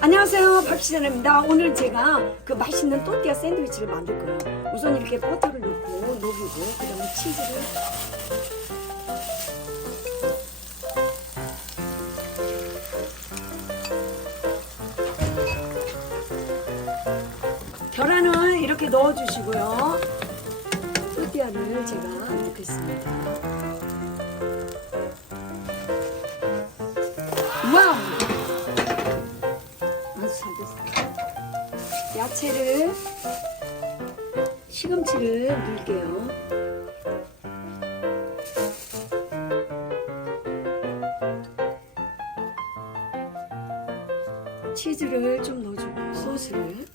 안녕하세요, 박시전입니다. 오늘 제가 그 맛있는 또띠아 샌드위치를 만들 거예요. 우선 이렇게 버터를 넣고 녹이고 그 다음에 치즈를 계란을 이렇게 넣어주시고요. 또띠아를 제가 넣겠습니다. 와우! 아주 잘 됐어요. 야채를, 시금치를 넣을게요. 치즈를 좀 넣어주고, 소스를.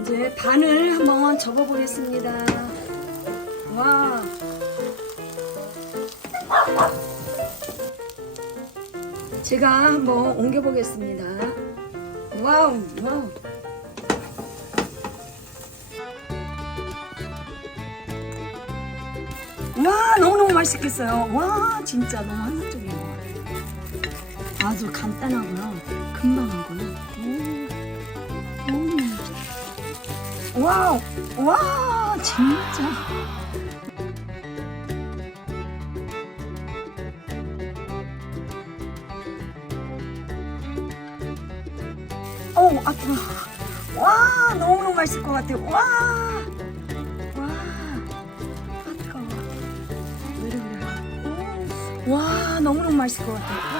이제 반을 한번 접어보겠습니다. 와! 제가 한번 옮겨보겠습니다. 와우, 와우. 와, 너무너무 맛있겠어요. 와, 진짜 너무 한국적인 것 같아요. 아주 간단하고요. 금방 하고요. 와우, 와, 진짜. 어우, 아프다. 와, 너무너무 맛있을 것 같아요. 와, 와, 아, 뜨거워. 왜 이래, 와, 너무너무 맛있을 것 같아요.